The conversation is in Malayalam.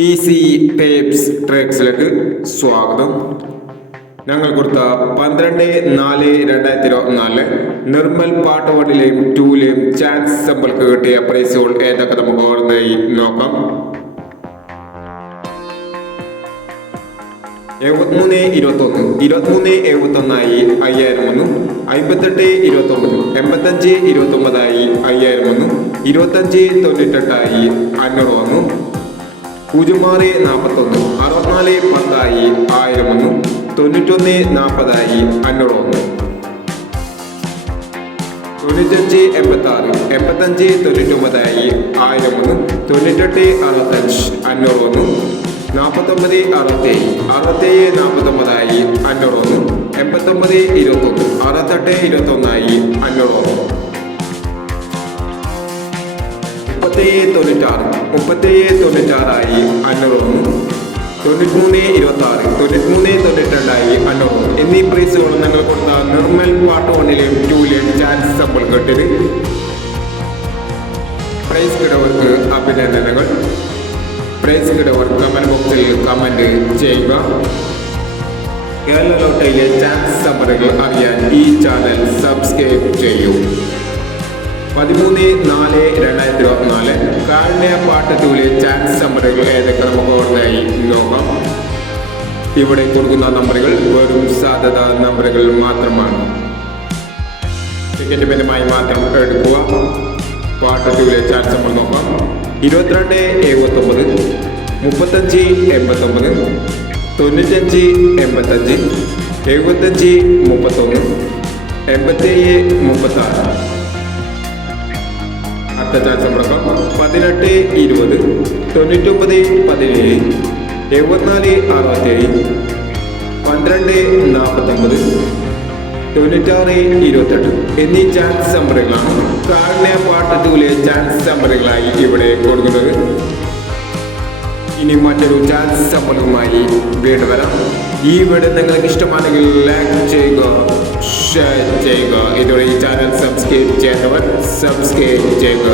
ഈസി ടേപ്സ് ട്രേക്സിലേക്ക് സ്വാഗതം. ഞങ്ങൾ കൊടുത്ത പന്ത്രണ്ട് നാല് രണ്ടായിരത്തി ഇരുപത്തിനാല് നിർമ്മൽ പാട്ട് വണ്ണിലെയും ടൂലെയും ചാൻസ് സമ്പൾക്ക് കിട്ടിയ പ്രൈസുകൾ ഏതൊക്കെ നമുക്ക് ഓർമ്മയായി നോക്കാം. എഴുപത്തിമൂന്ന് ഇരുപത്തൊന്ന് ഇരുപത്തിമൂന്ന് എഴുപത്തൊന്നായി അയ്യായിരം വന്നു അമ്പത്തെട്ട് ഇരുപത്തൊമ്പത് എൺപത്തഞ്ച് ഇരുപത്തൊമ്പതായി അയ്യായിരം വന്നു ഇരുപത്തഞ്ച് തൊണ്ണൂറ്റെട്ടായി അഞ്ഞൂറ് വന്നു. പൂജ്യം ആറ് നാൽപ്പത്തൊന്ന് അറുപത്തിനാല് പത്തായി ആയിരം ഒന്ന് തൊണ്ണൂറ്റൊന്ന് നാൽപ്പതായി അഞ്ഞൂറ് ഒന്ന് തൊണ്ണൂറ്റഞ്ച് എൺപത്തി ആറ് എൺപത്തഞ്ച് തൊണ്ണൂറ്റൊമ്പതായി ആയിരം ഒന്ന് തൊണ്ണൂറ്റെട്ട് അറുപത്തഞ്ച് അഞ്ഞൂറ് ഒന്ന് നാൽപ്പത്തൊമ്പത് അറുപത്തേഴ് അറുപത്തേഴ് നാൽപ്പത്തൊമ്പതായി അഞ്ഞൂറ് ഒന്ന് എൺപത്തൊമ്പത് ഇരുപത്തൊന്ന് അറുപത്തെട്ട് ഇരുപത്തൊന്നായി അഞ്ഞൂറ് വന്നു മുപ്പത്തേഴ് തൊണ്ണൂറ്റാറ് മുപ്പത്തേഴ് തൊണ്ണൂറ്റാറായി അഞ്ഞൂറൊന്ന്. തൊണ്ണൂറ്റിമൂന്ന് ഇരുപത്തി ആറ് തൊണ്ണൂറ്റിമൂന്ന് തൊണ്ണൂറ്റിരണ്ടായി അഞ്ഞൂറ് എന്നീ പ്രൈസുകളും ഞങ്ങൾ കൊടുത്ത നിർമ്മൽ പാർട്ട് വണ്ണിലെയും ടൂലെയും ചാൻസ് സമ്പിൾ കെട്ടിയത് പ്രൈസ് കിടവർക്ക് അഭിനന്ദനങ്ങൾ. പ്രൈസ് കിടവർ കമന്റ് ബോക്സിൽ കമന്റ് ചെയ്യുക. കേരള ലോട്ടയിലെ ചാൻസ് സമ്മറുകൾ അറിയാൻ ഈ ചാനൽ സബ്സ്ക്രൈബ് പതിമൂന്ന് നാല് രണ്ടായിരത്തി ഇരുപത്തിനാല്. കാരുണ്യ പാട്ട് ടൂലെ ചാൻസ് നമ്പറുകൾ ഏതൊക്കെ നമുക്ക് ഓർമ്മയായി? നോക്കാം ഇവിടെ കൊടുക്കുന്ന നമ്പറുകൾ വെറും സാധ്യത നമ്പറുകൾ മാത്രമാണ്. ടിക്കറ്റ് ബന്ധമായി മാത്രം എടുക്കുക. പാട്ട് ടൂലെ ചാൻസ് നമ്പർ നോക്കാം. ഇരുപത്തിരണ്ട് എഴുപത്തൊമ്പത് മുപ്പത്തഞ്ച് എൺപത്തൊമ്പത് തൊണ്ണൂറ്റഞ്ച് എൺപത്തഞ്ച് എഴുപത്തഞ്ച് മുപ്പത്തൊന്ന് എൺപത്തേഴ് മുപ്പത്താറ്. മുടക്കം പതിനെട്ട് ഇരുപത് തൊണ്ണൂറ്റൊമ്പത് പതിനേഴ് എഴുപത്തിനാല് അറുപത്തേഴ് പന്ത്രണ്ട് നാൽപ്പത്തൊമ്പത് തൊണ്ണൂറ്റാറ് ഇരുപത്തെട്ട് എന്നീ ചാൻസ് നമ്പറുകളാണ് കാരുണ്യ പാട്ടത്തൂലെ ചാൻസ് നമ്പറുകളായി ഇവിടെ കൊടുക്കുന്നത്. ഇനി മറ്റൊരു ചാൻസ് നമ്പറുമായി വീണ്ടും വരാം. ഈ വീഡിയോ നിങ്ങൾക്ക് ഇഷ്ടമാണെങ്കിൽ ലൈക്ക് ചെയ്യുക ഷെയർ ചെയ്യുക. ഇതുവരെ ഈ ചാനൽ സബ്സ്ക്രൈബ് ചെയ്യാത്തവർ സബ്സ്ക്രൈബ് ചെയ്യുക.